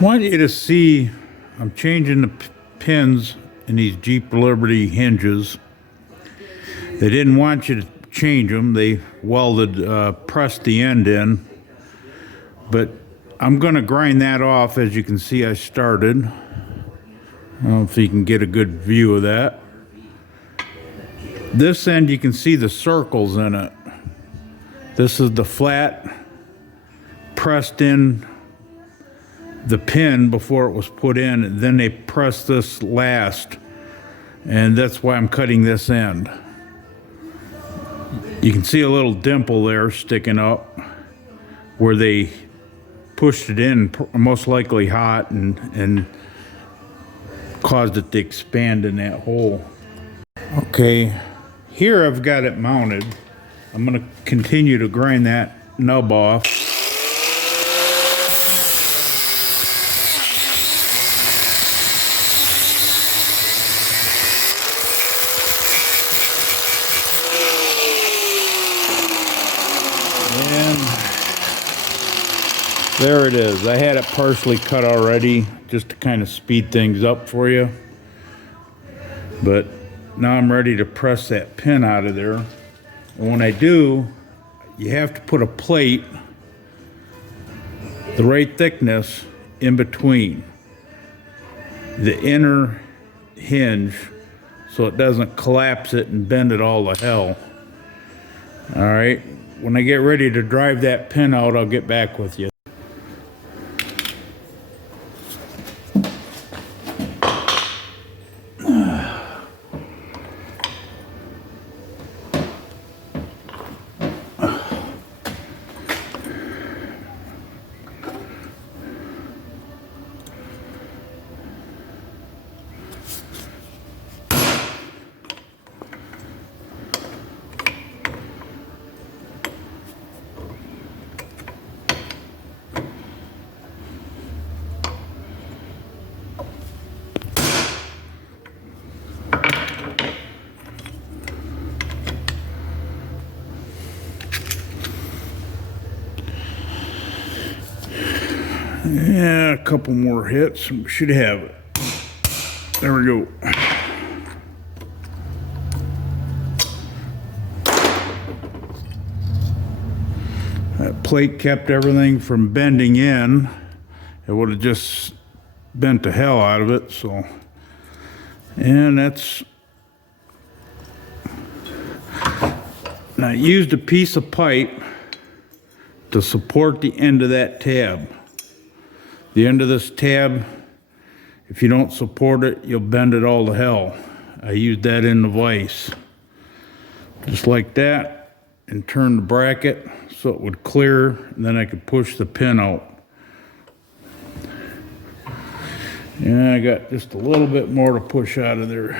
Want you to see I'm changing the pins in these Jeep Liberty hinges. They didn't want you to change them. They pressed the end in. But I'm going to grind that off. As you can see, I started. I don't know if you can get a good view of that. This end, you can see the circles in it. This is the flat, pressed in the pin before it was put in, and then they pressed this last, and that's why I'm cutting this end. You can see a little dimple there sticking up where they pushed it in, most likely hot, and caused it to expand in that hole. Okay, here I've got it mounted. I'm going to continue to grind that nub off. And there it is. I had it partially cut already just to kind of speed things up for you. But now I'm ready to press that pin out of there. And when I do, you have to put a plate the right thickness in between the inner hinge so it doesn't collapse it and bend it all to hell. All right, when I get ready to drive that pin out, I'll get back with you. Yeah, a couple more hits and we should have it. There we go. That plate kept everything from bending in. It would have just bent the hell out of it, so. And that's. Now I used a piece of pipe to support the end of that tab. The end of this tab, if you don't support it, you'll bend it all to hell. I used that in the vise. Just like that, and turn the bracket so it would clear, and then I could push the pin out. And I got just a little bit more to push out of there.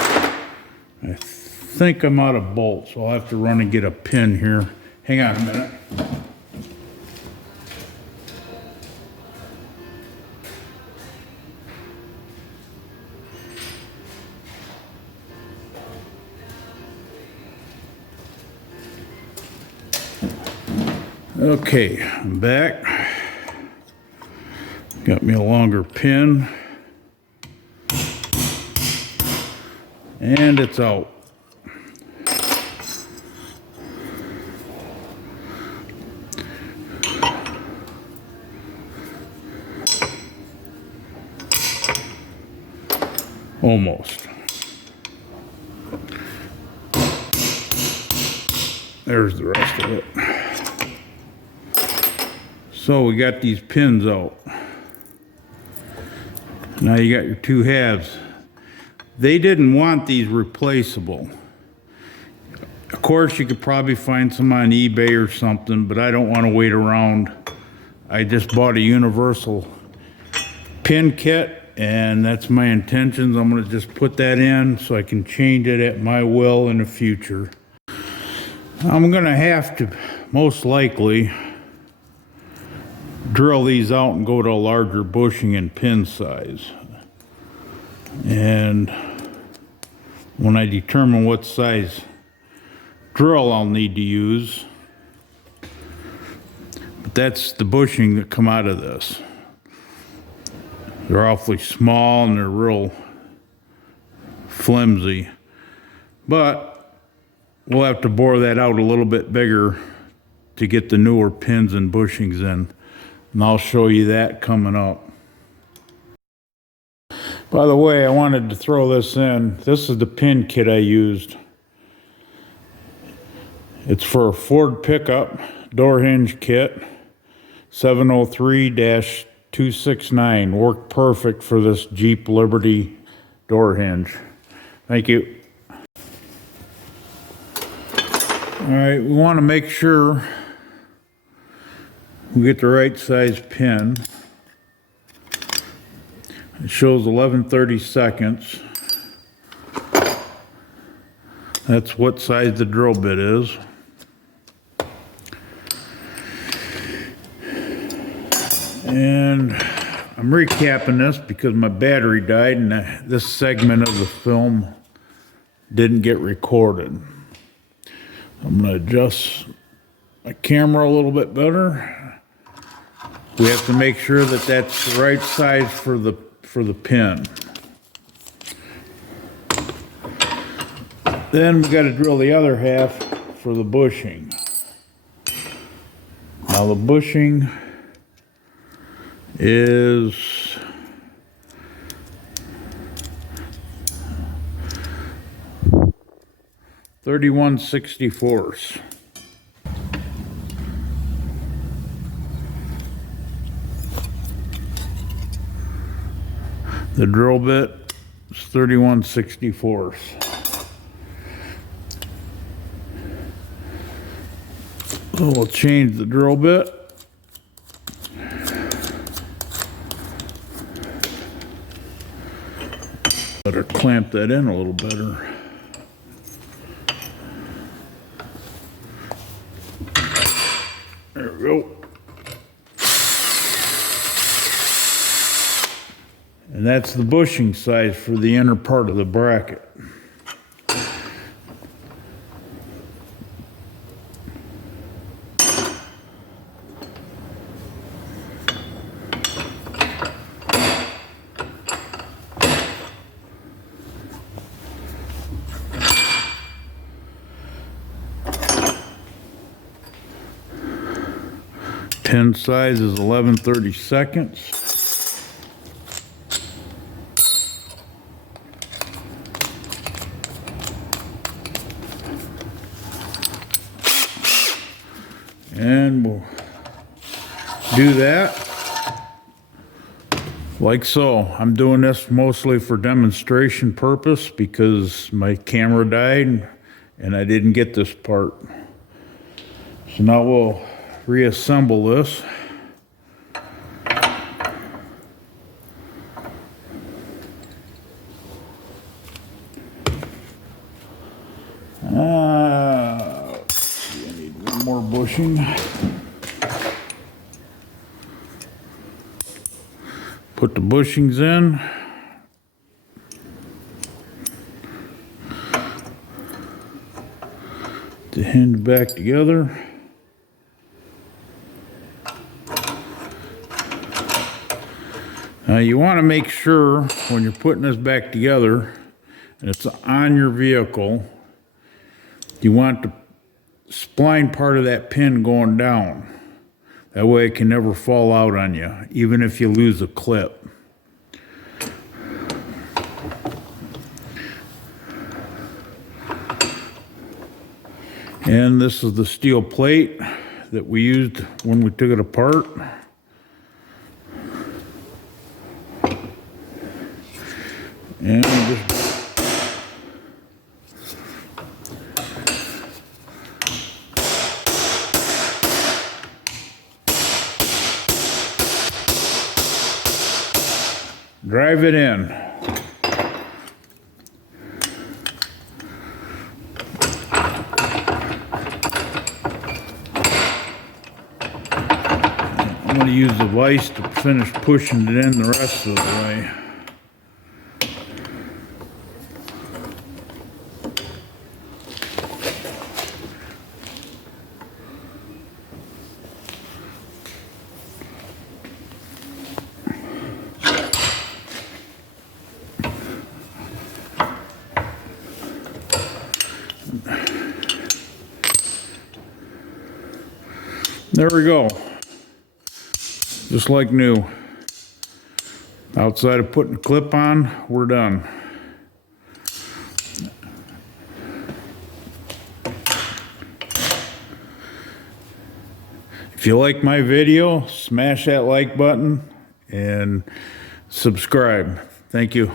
I think I'm out of bolts, so I'll have to run and get a pin here. Hang on a minute. Okay, I'm back. Got me a longer pin. And it's out. Almost. There's the rest of it. So we got these pins out. Now you got your two halves. They didn't want these replaceable. Of course, you could probably find some on eBay or something, but I don't want to wait around. I just bought a universal pin kit, and that's my intentions. I'm going to just put that in so I can change it at my will in the future. I'm going to have to, most likely, drill these out and go to a larger bushing and pin size. And when I determine what size drill I'll need to use, But that's the bushing that come out of this. They're awfully small and they're real flimsy. But we'll have to bore that out a little bit bigger to get the newer pins and bushings in. And I'll show you that coming up. By the way, I wanted to throw this in. This is the pin kit I used. It's for a Ford pickup door hinge kit, 703-269. Worked perfect for this Jeep Liberty door hinge. Thank you. All right, we want to make sure we get the right size pin. It shows 11/32. That's what size the drill bit is. And I'm recapping this because my battery died and this segment of the film didn't get recorded. I'm going to adjust my camera a little bit better. We have to make sure that that's the right size for the pin. Then we got to drill the other half for the bushing. Now the bushing is 31/64. The drill bit is 31/64. So we'll change the drill bit. Better clamp that in a little better. There we go. And that's the bushing size for the inner part of the bracket. Pin size is 11/32. And we'll do that like so. I'm doing this mostly for demonstration purpose because my camera died and I didn't get this part. So now we'll reassemble this. I need one more bushing. Put the bushings in. The hinge back together. Now you want to make sure when you're putting this back together and it's on your vehicle, you want the spline part of that pin going down. That way it can never fall out on you, even if you lose a clip. And this is the steel plate that we used when we took it apart. And just drive it in. I'm going to use the vise to finish pushing it in the rest of the way. There we go. Just like new. Outside of putting the clip on, we're done. If you like my video, smash that like button and subscribe. Thank you.